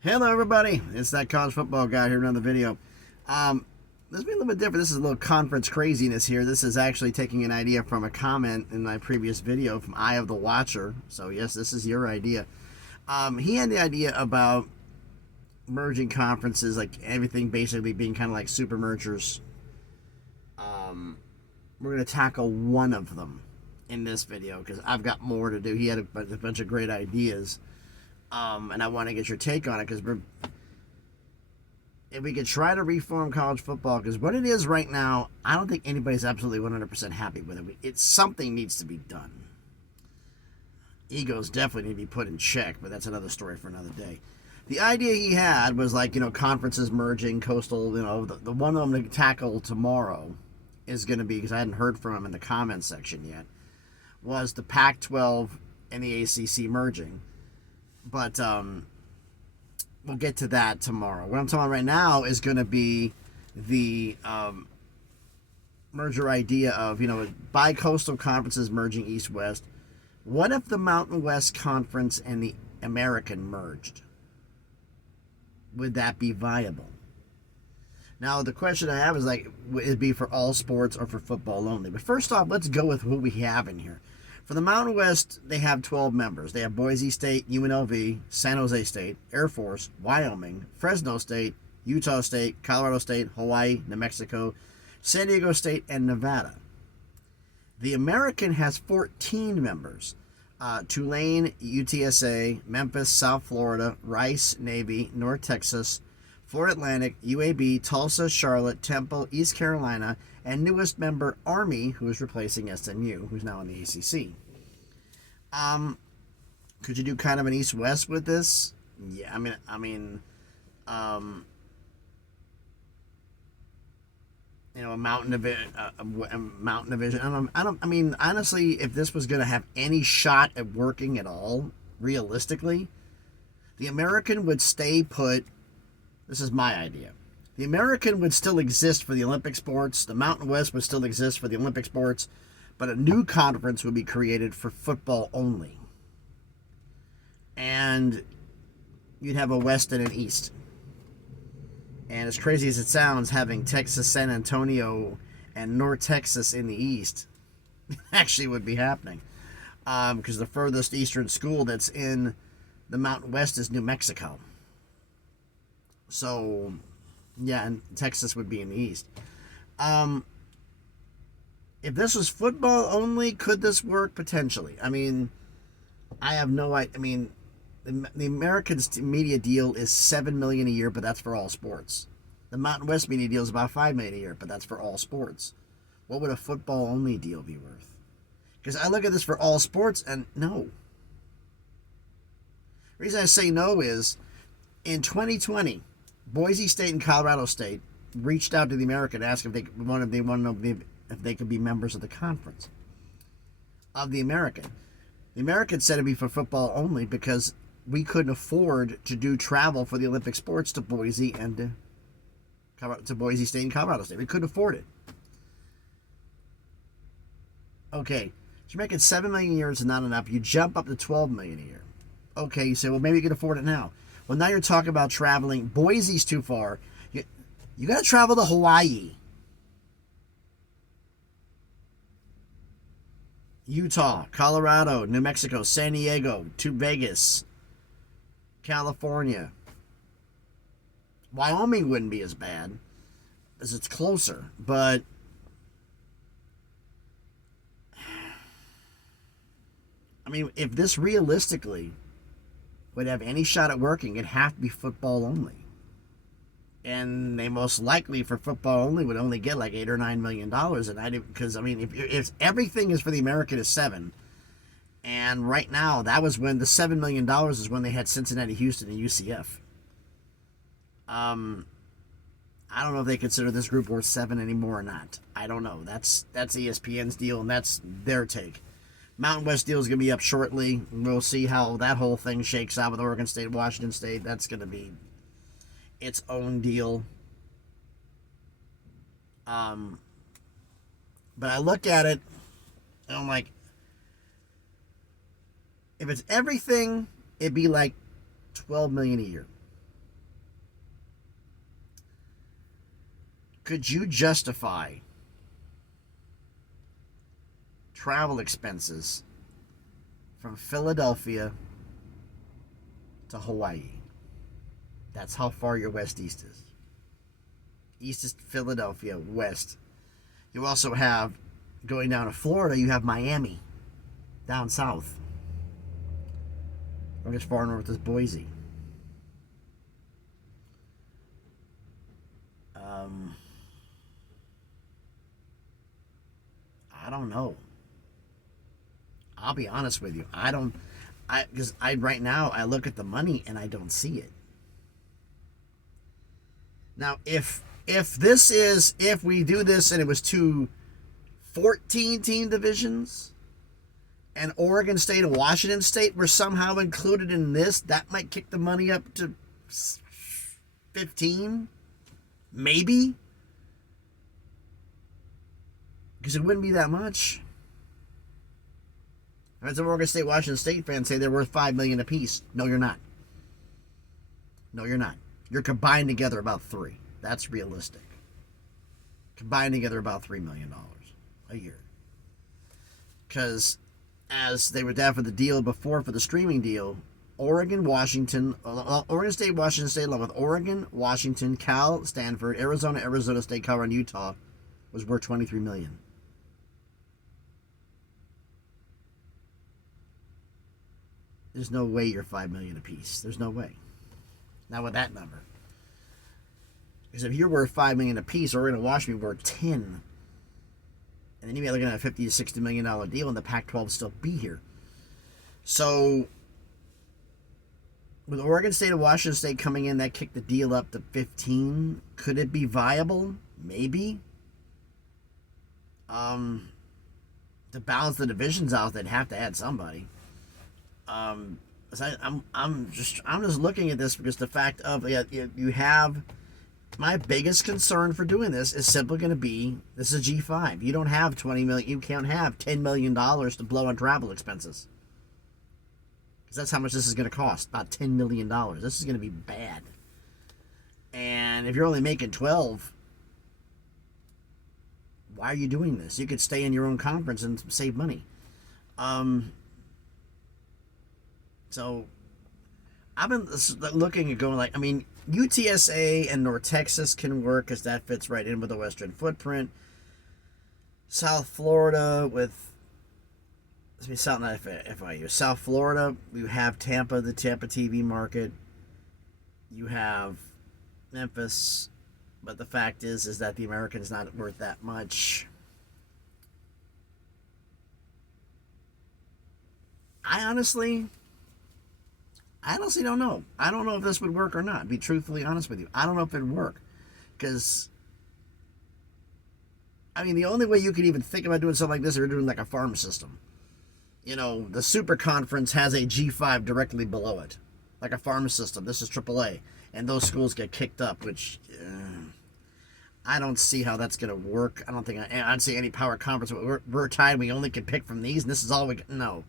Hello everybody, it's that college football guy here, another video. This will be a little bit different. This is a little conference craziness here. This is actually taking an idea from a comment in my previous video from Eye of the Watcher. So yes, this is your idea. He had the idea about merging conferences, like everything basically being kind of like super mergers. We're going to tackle one of them in this video because I've got more to do. He had a bunch of great ideas. And I want to get your take on it because if we could try to reform college football, because what it is right now, I don't think anybody's absolutely 100% happy with it. Something needs to be done. Egos definitely need to be put in check, but that's another story for another day. The idea he had was like, conferences merging, coastal, the one I'm going to tackle tomorrow is going to be, because I hadn't heard from him in the comments section yet, was the Pac-12 and the ACC merging. But we'll get to that tomorrow. What I'm talking about right now is going to be the merger idea of, bi-coastal conferences merging east-west. What if the Mountain West Conference and the American merged? Would that be viable? Now, the question I have is, would it be for all sports or for football only? But first off, let's go with who we have in here. For the Mountain West, they have 12 members. They have Boise State, UNLV, San Jose State, Air Force, Wyoming, Fresno State, Utah State, Colorado State, Hawaii, New Mexico, San Diego State, and Nevada. The American has 14 members. Tulane, UTSA, Memphis, South Florida, Rice, Navy, North Texas, Florida Atlantic, UAB, Tulsa, Charlotte, Temple, East Carolina, and newest member Army, who is replacing SMU, who's now in the ACC. Could you do kind of an East-West with this? Yeah, a mountain division. A mountain division. Honestly, if this was going to have any shot at working at all, realistically, the American would stay put. This is my idea. The American would still exist for the Olympic sports. The Mountain West would still exist for the Olympic sports. But a new conference would be created for football only. And you'd have a West and an East. And as crazy as it sounds, having Texas, San Antonio, and North Texas in the East actually would be happening. Because the furthest eastern school that's in the Mountain West is New Mexico. So, yeah, and Texas would be in the East. If this was football only, could this work? Potentially. I have no idea. The American media deal is $7 million a year, but that's for all sports. The Mountain West media deal is about $5 million a year, but that's for all sports. What would a football only deal be worth? Because I look at this for all sports, and no. The reason I say no is, in 2020, Boise State and Colorado State reached out to the American to ask if they want to know if they could be members of the conference of the American. The American said it'd be for football only because we couldn't afford to do travel for the Olympic sports to Boise and to Boise State and Colorado State. We couldn't afford it. Okay, so you're making $7 million a year is not enough. You jump up to $12 million a year. Okay, you say, well, maybe you can afford it now. Well, now you're talking about traveling. Boise's too far. You got to travel to Hawaii, Utah, Colorado, New Mexico, San Diego, to Vegas, California. Wyoming wouldn't be as bad as it's closer, but if this realistically would have any shot at working, it'd have to be football only. And they most likely for football only would only get like $8 or $9 million. If everything is for the American is $7, and right now that was when the $7 million is when they had Cincinnati, Houston, and UCF. I don't know if they consider this group worth $7 anymore or not. I don't know. That's ESPN's deal, and that's their take. Mountain West deal is going to be up shortly. We'll see how that whole thing shakes out with Oregon State, Washington State. That's going to be its own deal. But I look at it, and I'm like, if it's everything, it'd be like $12 million a year. Could you justify travel expenses from Philadelphia to Hawaii? That's how far your west east is. East is Philadelphia, west. You also have, going down to Florida, you have Miami, down south. Or as far north as Boise. I don't know. I'll be honest with you. Because right now I look at the money and I don't see it. Now, if we do this and it was 14 team divisions, and Oregon State and Washington State were somehow included in this, that might kick the money up to 15, maybe, because it wouldn't be that much. I've had some Oregon State, Washington State fans say they're worth $5 million apiece. No, you're not. No, you're not. You're combined together about $3 million. That's realistic. Combined together about $3 million a year. Because as they were down for the deal before, for the streaming deal, Oregon State, Washington State, along with Oregon, Washington, Cal, Stanford, Arizona, Arizona State, Colorado, and Utah, was worth $23 million. There's no way you're $5 million apiece. There's no way. Not with that number. Because if you're worth $5 million apiece, Oregon and Washington worth 10. And then you'd be looking at a $50 to $60 million deal, and the Pac-12 would still be here. So, with Oregon State and Washington State coming in, that kicked the deal up to 15. Could it be viable? Maybe. To balance the divisions out, they'd have to add somebody. I'm just looking at this because the fact of you have, my biggest concern for doing this is simply going to be, this is G5. You don't have $20 million. You can't have $10 million to blow on travel expenses, because that's how much this is going to cost. About $10 million. This is going to be bad. And if you're only making 12, why are you doing this? You could stay in your own conference and save money. So I've been looking at going like, I mean, UTSA and North Texas can work because that fits right in with the Western footprint. South Florida with, let's be South, not FIU. South Florida, you have Tampa, the Tampa TV market. You have Memphis, but the fact is that the American's not worth that much. I honestly don't know. I don't know if this would work or not, to be truthfully honest with you. I don't know if it would work. Because, I mean, the only way you could even think about doing something like this is you're doing like a farm system. You know, the Super Conference has a G5 directly below it. Like a farm system. This is AAA. And those schools get kicked up, which I don't see how that's going to work. I don't see any power conference. We're tied. We only can pick from these, and this is all we can. No.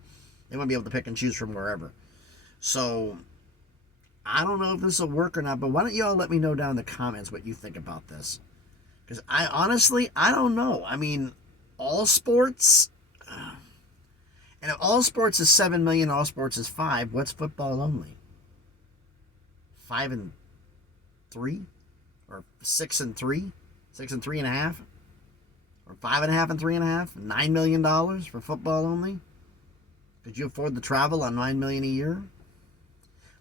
They won't be able to pick and choose from wherever. So, I don't know if this will work or not, but why don't you all let me know down in the comments what you think about this? Because I don't know. I mean, all sports, and if all sports is 7 million, all sports is 5, what's football only? 5 and 3? Or 6 and 3? 6 and 3.5? Or 5.5 and 3.5? $9 million for football only? Could you afford the travel on $9 million a year?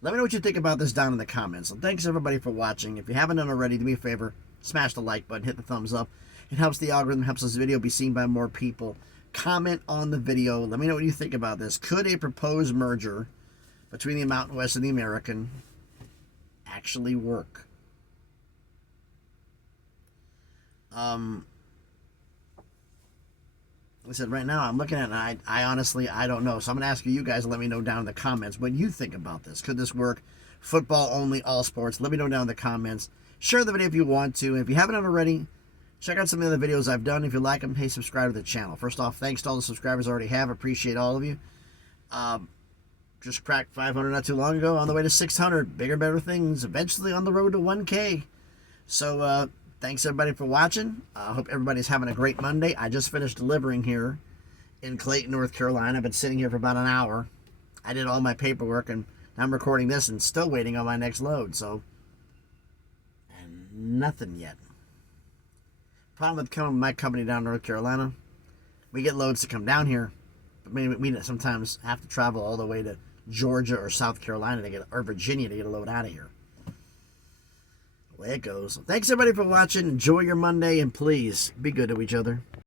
Let me know what you think about this down in the comments. So thanks everybody for watching. If you haven't done already, do me a favor, smash the like button, hit the thumbs up. It helps the algorithm, helps this video be seen by more people. Comment on the video. Let me know what you think about this. Could a proposed merger between the Mountain West and the American actually work? Like I said, right now I'm looking at it, and I honestly, I don't know. So I'm going to ask you guys to let me know down in the comments what you think about this. Could this work? Football only, all sports. Let me know down in the comments. Share the video if you want to. And if you haven't done already, check out some of the other videos I've done. If you like them, hey, subscribe to the channel. First off, thanks to all the subscribers I already have. Appreciate all of you. Just cracked 500 not too long ago. On the way to 600. Bigger, better things. Eventually on the road to 1K. So, Thanks everybody for watching. I hope everybody's having a great Monday. I just finished delivering here in Clayton, North Carolina. I've been sitting here for about an hour. I did all my paperwork, and now I'm recording this and still waiting on my next load. So, and nothing yet. Problem with coming with my company down in North Carolina, we get loads to come down here, but we sometimes have to travel all the way to Georgia or South Carolina to get, or Virginia to get a load out of here. The way it goes. Thanks everybody for watching. Enjoy your Monday, and please be good to each other.